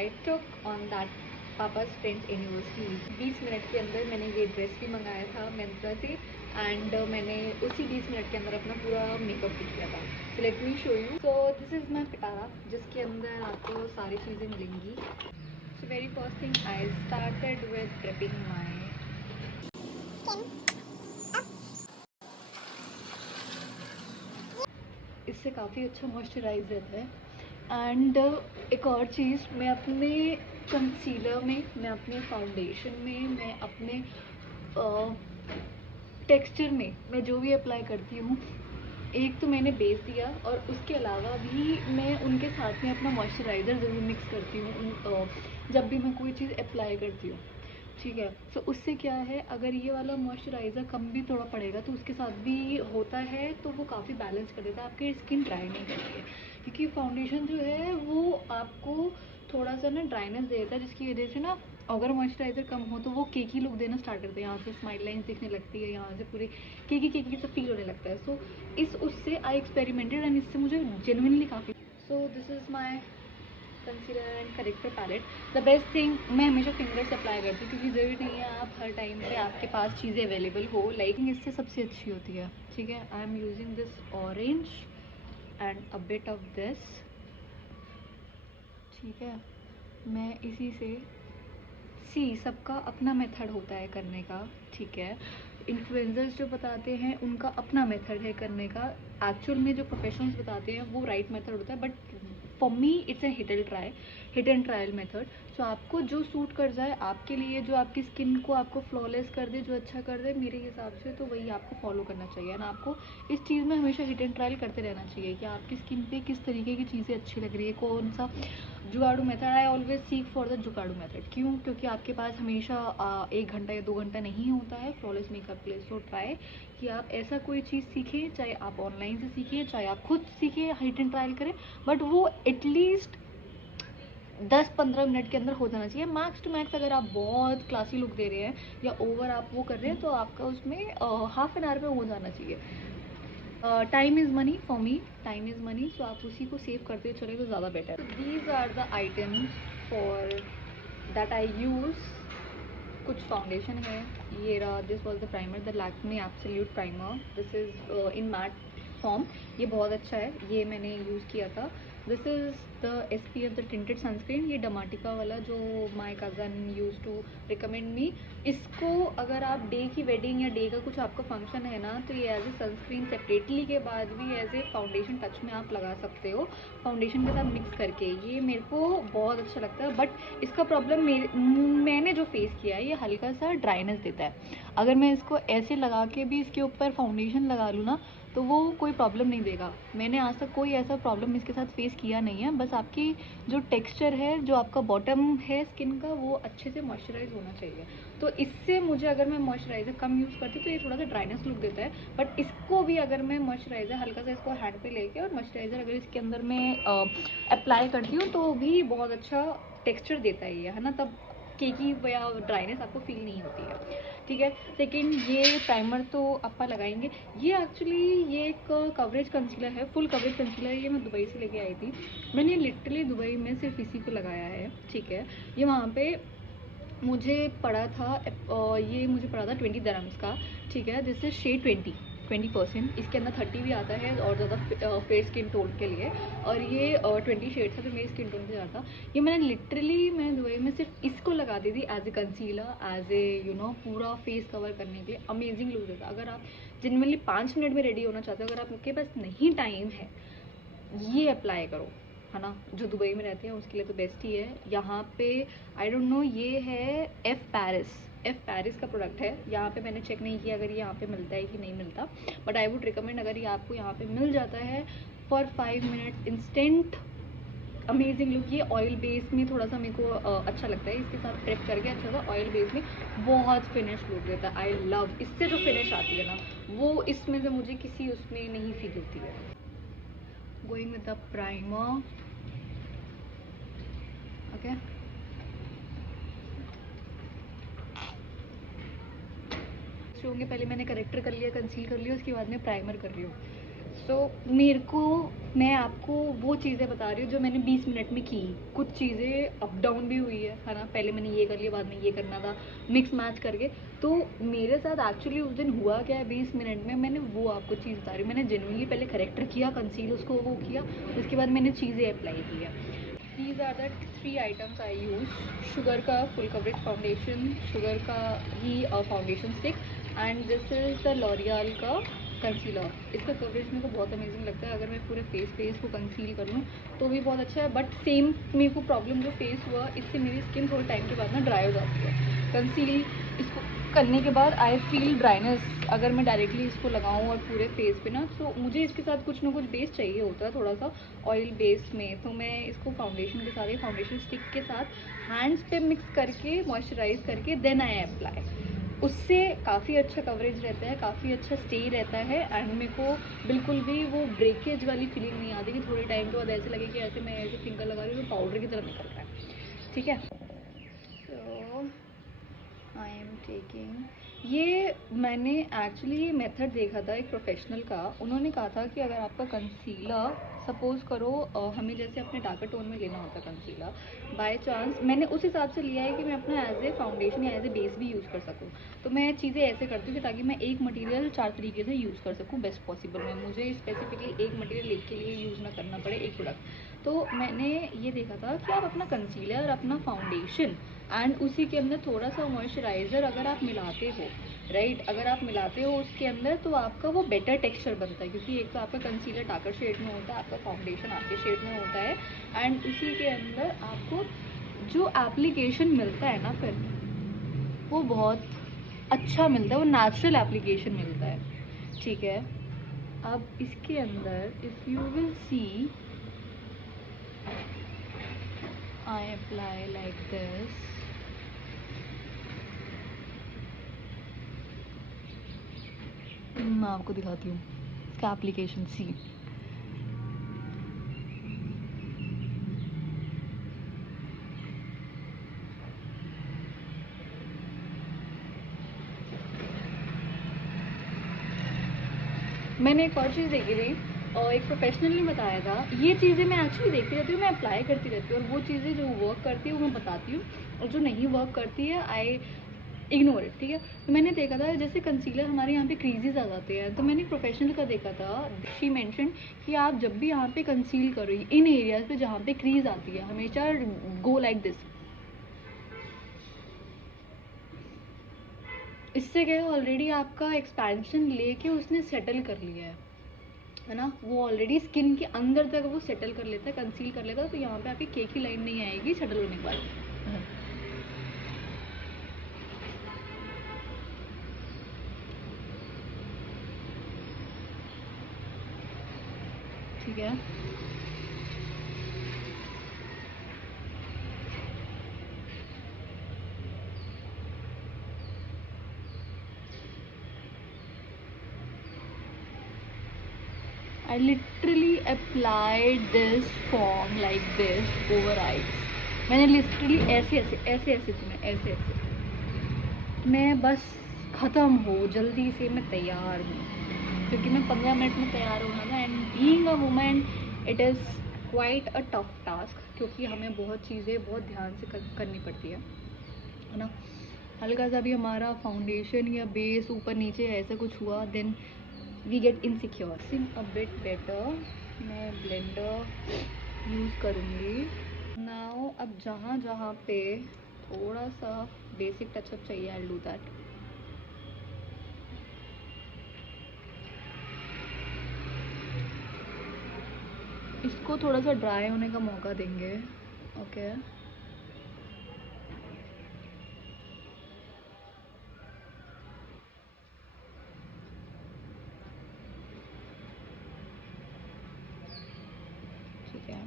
I took on that papa's friends anniversary. 20 minute के अंदर मैंने ये ड्रेस भी मंगाया था मिंत्रा से एंड मैंने उसी 20 मिनट के अंदर अपना पूरा मेकअप भी किया था। So let me show you. So this is my पिटारा जिसके अंदर आपको सारी चीज़ें मिलेंगी। So very first thing I started with prepping my इससे काफ़ी अच्छा मॉइस्चराइज रहता है। एंड एक और चीज़, मैं अपने कंसीलर में, मैं अपने फाउंडेशन में, मैं अपने टेक्सचर में मैं जो भी अप्लाई करती हूँ, एक तो मैंने बेस दिया और उसके अलावा भी मैं उनके साथ में अपना मॉइस्चराइज़र ज़रूर मिक्स करती हूँ जब भी मैं कोई चीज़ अप्लाई करती हूँ। ठीक है, तो उससे क्या है, अगर ये वाला मॉइस्चराइज़र कम भी थोड़ा पड़ेगा तो उसके साथ भी होता है तो वो काफ़ी बैलेंस कर देता है, आपकी स्किन ड्राई नहीं करती है। क्योंकि फाउंडेशन जो है वो आपको थोड़ा सा ना ड्राइनेस देता है, जिसकी वजह से ना अगर मॉइस्चराइज़र कम हो तो वो केकी लुक देना स्टार्ट करते हैं। यहाँ से स्माइल लाइन्स दिखने लगती है, यहाँ से पूरे केकी केकी सा फील होने लगता है। सो इस उससे आई एक्सपेरिमेंटेड एंड इससे मुझे जेन्युइनली काफ़ी। So this is my concealer and corrector palette. The best thing, मैं हमेशा फिंगर्स अप्लाई करती हूँ क्योंकि ज़रूरी नहीं है आप हर टाइम पे आपके पास चीज़ें अवेलेबल हो। लाइक इससे सबसे अच्छी होती है। ठीक है, I am using this orange and a bit of this. ठीक है, मैं इसी से सबका अपना मेथड होता है करने का। ठीक है, इन्फ्लुएंसर्स जो बताते हैं उनका अपना मेथड है करने का, एक्चुअल में जो प्रोफेशनल्स बताते हैं वो राइट मेथड होता है। But for me it's an hit and trial method. So आपको जो सूट कर जाए आपके लिए, जो आपकी स्किन को आपको फ्लॉलेस कर दे, जो अच्छा कर दे मेरे हिसाब से, तो वही आपको फॉलो करना चाहिए। ना आपको इस चीज़ में हमेशा हिट एंड ट्रायल करते रहना चाहिए कि आपकी स्किन पे किस तरीके की चीज़ें अच्छी लग रही है, कौन सा जुगाड़ू method. I always seek for the जुगाड़ू मेथड। क्यों? क्योंकि आपके पास हमेशा 1 घंटा या 2 घंटा नहीं होता है फ्लॉलेस मेकअप के लिए। सो ट्राई कि आप ऐसा कोई चीज़ सीखें, चाहे आप ऑनलाइन से सीखें, चाहे आप खुद सीखें, हिट एंड ट्रायल करें, बट वो एटलीस्ट 10-15 मिनट के अंदर हो जाना चाहिए मैक्स टू मैक्स। अगर आप बहुत क्लासी लुक दे रहे हैं या ओवर आप वो कर रहे हैं तो आपका उसमें हाफ एन आवर में हो जाना चाहिए। Time is money for me, time is money. So आप उसी को सेव करते चले तो ज़्यादा बेटर। तो these are the items for that I use. कुछ फाउंडेशन है, ये रहा, this was the primer, the Lakme absolute primer. This is in matte form, ये बहुत अच्छा है, ये मैंने यूज़ किया था। This is the SPF the tinted sunscreen, ये डमाटिका वाला जो my cousin use to recommend me. इसको अगर आप डे की वेडिंग या डे का कुछ आपका फंक्शन है ना, तो ये एज ए सनस्क्रीन सेपरेटली के बाद भी एज ए फाउंडेशन टच में आप लगा सकते हो, फाउंडेशन के साथ मिक्स करके। ये मेरे को बहुत अच्छा लगता है, बट इसका प्रॉब्लम मैंने जो फेस किया है, ये हल्का सा ड्राइनेस देता है। अगर मैं इसको ऐसे लगा के भी इसके ऊपर फाउंडेशन लगा लूँ ना तो वो कोई प्रॉब्लम नहीं देगा। मैंने आज तक कोई ऐसा प्रॉब्लम इसके साथ फेस किया नहीं है। बस आपकी जो टेक्सचर है, जो आपका बॉटम है स्किन का, वो अच्छे से मॉइस्चराइज होना चाहिए। तो इससे मुझे, अगर मैं मॉइस्चराइज़र कम यूज़ करती तो ये थोड़ा सा ड्राइनेस लुक देता है, बट इसको भी अगर मैं मॉइस्चराइज़र हल्का सा इसको हैंड पे लेके और मॉइस्चराइज़र अगर इसके अंदर मैं अप्लाई करती हूँ तो भी बहुत अच्छा टेक्सचर देता है ये, है ना। तब केकी या ड्राइनेस आपको फील नहीं होती है। ठीक है, सेकंड, ये प्राइमर तो आपका लगाएंगे। ये एक्चुअली ये एक कवरेज कंसीलर है, फुल कवरेज कंसीलर। ये मैं दुबई से लेके आई थी, मैंने लिटरली दुबई में सिर्फ इसी को लगाया है। ठीक है, ये वहाँ पे मुझे पड़ा था, ये मुझे पड़ा था 20 dirhams का। ठीक है, दिस इज शेड 20%। इसके अंदर 30 भी आता है और ज़्यादा फेयर स्किन टोन के लिए, और ये 20 शेड्स था जो मेरी स्किन टोन पे जाता। ये मैं दुबई में सिर्फ इसको लगा दी थी as a concealer, as a पूरा फेस कवर करने के लिए। अमेजिंग लुक देता। अगर आप जेन्युइनली 5 मिनट में रेडी होना चाहते हो, अगर आपके पास नहीं टाइम है, ये अप्लाई करो, है ना। जो दुबई में रहते हैं उसके लिए तो बेस्ट ही है। यहाँ पे आई डोंट नो, ये है एफ पैरिस का प्रोडक्ट है। यहाँ पे मैंने चेक नहीं किया अगर ये यहाँ पे मिलता है कि नहीं मिलता, बट आई वुड रिकमेंड, अगर ये आपको यहाँ पे मिल जाता है, for 5 minutes instant amazing look. ये ऑयल बेस में थोड़ा सा मेरे को अच्छा लगता है, इसके साथ प्रेप करके अच्छा सा ऑयल बेस में बहुत फिनिश लुक देता है। आई लव, इससे जो फिनिश आती है ना, वो इसमें से मुझे किसी उसमें नहीं फील होती है। Going with the primer, okay. होंगे, पहले मैंने करेक्टर कर लिया, कंसील कर लिया, उसके बाद में प्राइमर कर रही हूँ। सो मेरे को, मैं आपको वो चीज़ें बता रही हूँ जो मैंने 20 मिनट में की। कुछ चीज़ें अप डाउन भी हुई है ना, पहले मैंने ये कर लिया, बाद में ये करना था, मिक्स मैच करके। तो मेरे साथ एक्चुअली उस दिन हुआ क्या है 20 मिनट में, मैंने वो आपको चीज़ बता रही हूँ। मैंने जेन्युइनली पहले करेक्टर किया, कंसील उसको वो किया, उसके बाद मैंने चीज़ें अप्लाई किया। These are the 3 items I use. Sugar का फुल कवरेज फाउंडेशन, शुगर का ही foundation stick, and this is the L'Oreal का कंसीलर। इसका कवरेज मेरे को बहुत अमेजिंग लगता है। अगर मैं पूरे फेस पे इसको कंसील कर लूँ तो भी बहुत अच्छा है, बट सेम मेरे को प्रॉब्लम जो फेस हुआ, इससे मेरी स्किन थोड़े टाइम के बाद ना ड्राई हो जाती है। कंसील इसको करने के बाद आई फील ड्राइनेस अगर मैं डायरेक्टली इसको लगाऊं और पूरे फेस पे ना, तो मुझे इसके साथ कुछ ना कुछ बेस चाहिए होता है, थोड़ा सा ऑयल बेस में। तो मैं इसको फाउंडेशन के साथ ही, फाउंडेशन स्टिक के साथ हैंड्स पे मिक्स करके मॉइस्चराइज करके देन आई अप्लाई। उससे काफ़ी अच्छा कवरेज रहता है, काफ़ी अच्छा स्टे रहता है, एंड मेरे को बिल्कुल भी वो ब्रेकेज वाली फीलिंग नहीं आती कि थोड़े टाइम के बाद ऐसे लगे कि ऐसे मैं ऐसे फिंगर लगा रही हूँ तो पाउडर की तरह निकल रहा है। ठीक है, तो आई एम टेकिंग ये, मैंने एक्चुअली ये मेथड देखा था एक प्रोफेशनल का। उन्होंने कहा था कि अगर आपका कंसीलर, सपोज़ करो हमें जैसे अपने डार्कर टोन में लेना होता है कंसीलर, बाय चांस मैंने उस हिसाब से लिया है कि मैं अपना एज ए फाउंडेशन या एज ए बेस भी यूज़ कर सकूँ। तो मैं चीज़ें ऐसे करती हूँ कि ताकि मैं एक मटेरियल 4 तरीके से यूज़ कर सकूँ बेस्ट पॉसिबल में, मुझे स्पेसिफिकली एक मटेरियल एक के लिए यूज़ ना करना पड़े एक प्रोडक्ट। तो मैंने ये देखा था कि आप अपना कंसीलर, अपना फाउंडेशन एंड उसी के अंदर थोड़ा सा मॉइस्चराइज़र अगर आप मिलाते हो, राइट, अगर आप मिलाते हो उसके अंदर, तो आपका वो बेटर टेक्सचर बनता है। क्योंकि एक तो आपका कंसीलर डार्कर शेड में होता है, आपका फाउंडेशन आपके शेड में होता है, एंड उसी के अंदर आपको जो एप्लीकेशन मिलता है ना, फिर वो बहुत अच्छा मिलता है, वो नेचुरल एप्लीकेशन मिलता है। ठीक है, अब इसके अंदर if you will see, I apply like this. मैं आपको दिखाती हूँ इसका एप्लीकेशन, सी। मैंने एक और चीज़ देखी थी और एक प्रोफेशनल ने बताया था, ये चीज़ें मैं एक्चुअली देखती रहती हूँ, मैं अप्लाई करती रहती हूँ, और वो चीज़ें जो वर्क करती है वो मैं बताती हूँ, और जो नहीं वर्क करती है आई इग्नोर इट। ठीक है, तो मैंने देखा था जैसे कंसीलर हमारे यहाँ पे क्रीजेज आ जाते हैं, तो मैंने प्रोफेशनल का देखा था, शी मेंशन कि आप जब भी यहाँ पे कंसील करो इन एरियाज पे जहाँ पे क्रीज आती है, हमेशा गो लाइक दिस। इससे क्या है, ऑलरेडी आपका एक्सपेंशन लेके उसने सेटल कर लिया है ना, वो ऑलरेडी स्किन के अंदर तक वो सेटल कर लेता है, कंसील कर लेता है, तो यहाँ पे आपकी केक की लाइन नहीं आएगी सेटल होने के बाद। ठीक है, I literally applied this foam like this over eyes. मैंने लिटरली ऐसे ऐसे ऐसे ऐसे की, मैं ऐसे ऐसे, मैं बस ख़त्म हो जल्दी से, मैं तैयार हूँ, क्योंकि मैं 15 मिनट में तैयार होना था। And being a women it is quite a tough task, क्योंकि हमें बहुत चीज़ें बहुत ध्यान से करनी पड़ती है ना। हल्का सा भी हमारा फाउंडेशन या बेस ऊपर नीचे ऐसा कुछ हुआ, then we get insecure. Seem a bit better, मैं ब्लेंडर यूज़ करूँगी नाउ। अब जहाँ जहाँ पे थोड़ा सा बेसिक टचअप चाहिए, आई डू दैट। इसको थोड़ा सा ड्राई होने का मौका देंगे। ओके, ठीक है।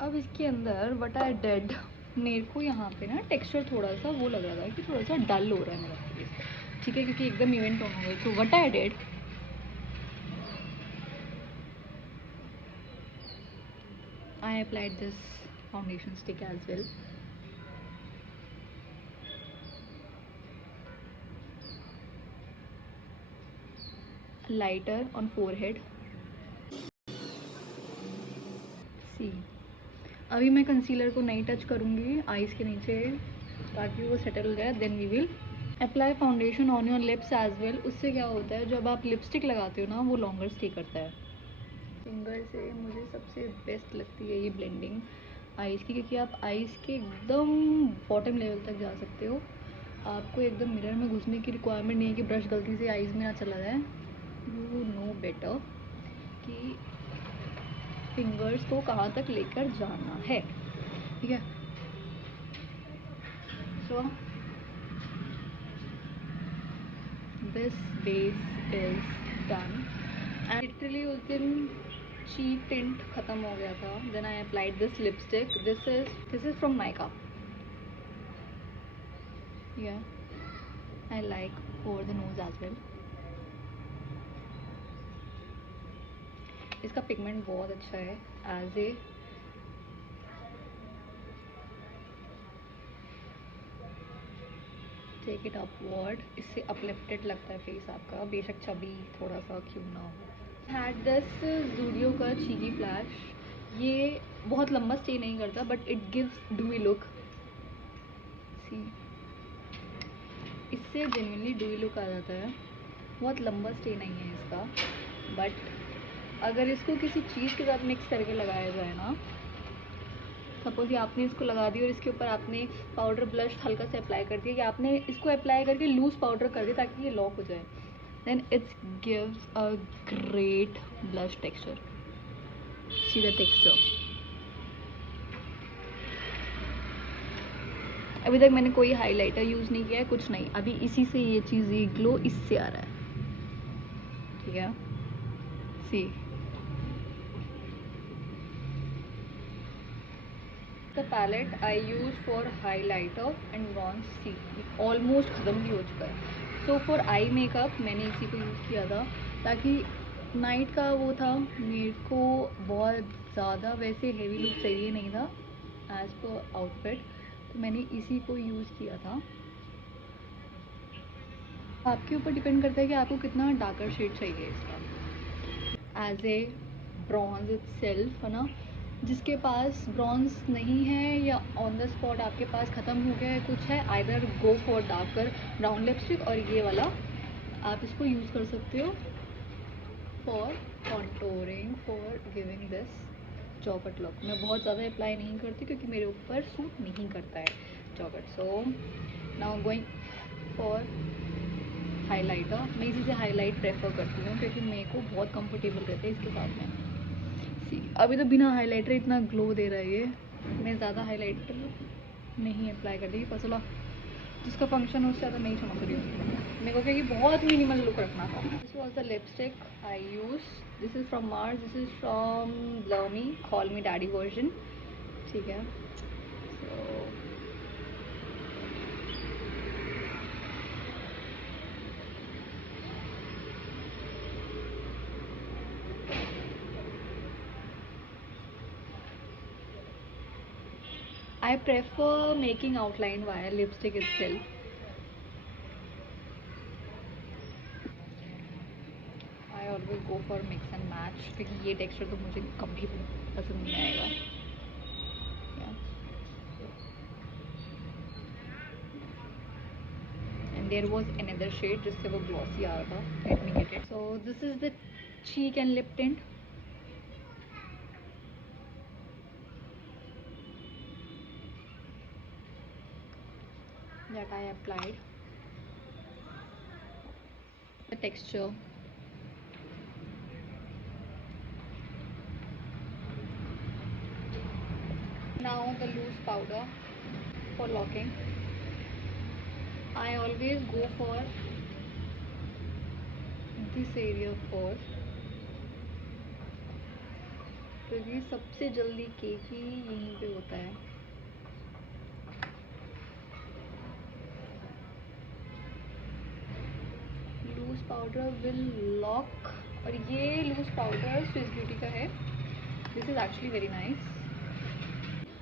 अब इसके अंदर व्हाट आई डिड, मेरे को यहाँ पे ना टेक्सचर थोड़ा सा वो लग रहा था कि थोड़ा सा डल हो रहा है मेरा फेस। ठीक है, क्योंकि एकदम इवेंट टोन हो गई। So what I did, I applied this foundation stick as well. Lighter on forehead, सी अभी मैं कंसीलर को नहीं टच करूँगी आईज के नीचे ताकि वो सेटल हो जाए, then we will apply foundation on your lips as well. उससे क्या होता है, जब आप लिपस्टिक लगाते हो ना वो लॉन्गर स्टे करता है। फिंगर से मुझे सबसे बेस्ट लगती है ये ब्लेंडिंग आईज़ की, क्योंकि आप आईज़ के एकदम बॉटम लेवल तक जा सकते हो। आपको एकदम मिरर में घुसने की रिक्वायरमेंट नहीं है कि ब्रश गलती से आईज़ में ना चला जाए। यू नो बेटर कि फिंगर्स को कहाँ तक लेकर जाना है, ठीक है। So this base is done and literally उस दिन चीक टिंट ख़त्म हो गया था। Then I applied this lipstick, this is from Nykaa, I like over the nose as well. इसका पिगमेंट बहुत अच्छा है as a take it upward, इससे अपलिफ्टेड लगता है फेस आपका, बेशक चबी थोड़ा सा क्यों ना हो। हैड दिस ज़ूडियो का चीकी फ्लैश, ये बहुत लंबा स्टे नहीं करता but it gives dewy look. See इससे जेन्युइनली डूई लुक आ जाता है, बहुत लंबा स्टे नहीं है इसका। बट अगर इसको किसी चीज़ के साथ मिक्स करके लगाया जाए ना, सपोज ये आपने इसको लगा दी और इसके ऊपर आपने पाउडर ब्लश हल्का से अप्लाई कर दिया, या आपने इसको अप्लाई करके लूज पाउडर कर दिया ताकि ये लॉक हो जाए, then it's gives a great blush texture. See the texture. अभी तक मैंने कोई हाइलाइटर यूज़ नहीं किया है, कुछ नहीं, अभी इसी से ये चीज़, ये ग्लो इससे आ रहा है, ठीक है। See the palette I use for highlighter and bronze. See almost ख़त्म भी हो चुका है। सो फॉर आई मेकअप मैंने इसी को यूज़ किया था, ताकि नाइट का वो था, मेरे को बहुत ज़्यादा वैसे हेवी लुक चाहिए नहीं था एज पर आउटफिट, तो मैंने इसी को यूज़ किया था। आपके ऊपर डिपेंड करता है कि आपको कितना डार्कर शेड चाहिए इसका एज ए ब्रॉन्ज इटसेल्फ, है ना। जिसके पास ब्रॉन्ज नहीं है या ऑन द स्पॉट आपके पास ख़त्म हो गया है कुछ है, either go for darker brown lipstick, और ये वाला आप इसको यूज़ कर सकते हो for contouring, for giving this चौकट लुक। मैं बहुत ज़्यादा अप्लाई नहीं करती क्योंकि मेरे ऊपर सूट नहीं करता है चौकट। So now going for highlighter. मैं इसी से हाईलाइट प्रेफर करती हूँ क्योंकि मेरे को बहुत कंफर्टेबल रहता है इसके साथ में। सी अभी तो बिना हाइलाइटर इतना ग्लो दे रहा है ये, मैं ज़्यादा हाइलाइटर नहीं अप्लाई कर दी, पता चला जिसका फंक्शन हो उससे ज़्यादा नहीं चमक रही हूँ। मेरे को क्या, बहुत मिनिमल लुक रखना था। This was the lipstick I use, this is from Mars, this is from love me call me daddy version, ठीक है। सो I prefer making outline via lipstick itself. I always go for mix and match क्योंकि ये texture तो मुझे कभी पसंद नहीं आएगा। And there was another shade जिससे वो glossy आ रहा था। Let me get it. So this is the cheek and lip tint. That I applied. The texture. Now the loose powder for locking. I always go for this area first क्योंकि सबसे जल्दी cake ही यहीं पे होता है। Loose powder will lock, और ये loose powder Swiss beauty का है। This is actually very nice.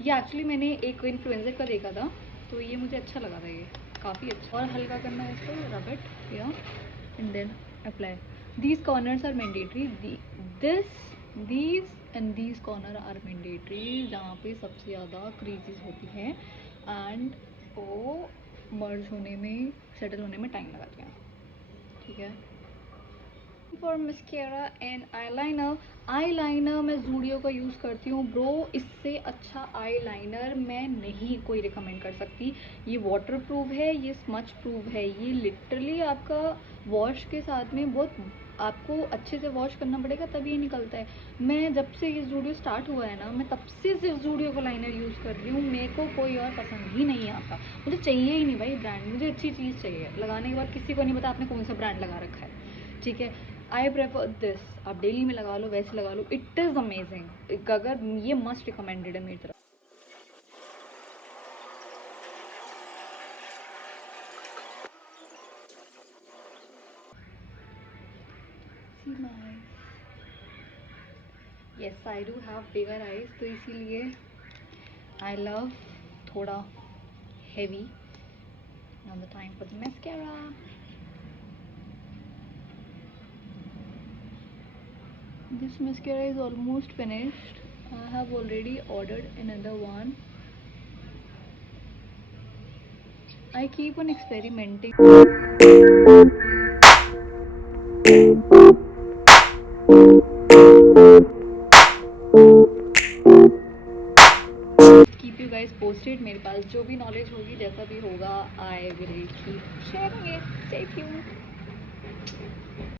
ये एक्चुअली मैंने एक इन्फ्लुएंसर का देखा था तो ये मुझे अच्छा लगा था, ये काफ़ी अच्छा। और हल्का करना है इसको, rub it here and then apply. These corners are mandatory, these and these corner are mandatory, जहाँ पे सबसे ज़्यादा क्रीजेस होती हैं एंड वो मर्ज होने में, सेटल होने में टाइम लगाती हैं, ठीक है। For mascara and eye liner मैं जूडियो का यूज़ करती हूँ ब्रो। इससे अच्छा आई लाइनर मैं नहीं कोई रिकमेंड कर सकती। ये वाटर प्रूफ है, ये स्मच प्रूफ है, ये लिटरली आपका वॉश के साथ में बहुत आपको अच्छे से वॉश करना पड़ेगा तभी ये निकलता है। मैं जब से ये जूडियो स्टार्ट हुआ है ना, मैं तब से सिर्फ जूडियो का लाइनर यूज़ कर रही हूँ। मेरे को कोई और पसंद ही नहीं आता, मुझे चाहिए ही नहीं भाई ब्रांड, मुझे अच्छी चीज़ चाहिए। लगाने के बाद किसी को नहीं पता आपने कौन सा ब्रांड लगा रखा है, ठीक है। आई प्रेफर दिस, आप डेली में लगा लो, वैसे लगा लो, इट इज़ अमेजिंग। अगर ये मस्ट रिकमेंडेड है मेरी तरफ। See my yes I do have bigger eyes, तो इसीलिए आई लव थोड़ा heavy. Now the time for the mascara. This mascara is almost finished. I have already ordered another one. I keep on experimenting. Keep you guys posted. मेरे पास जो भी knowledge होगी, जैसा भी होगा, I will keep sharing it. Stay tuned.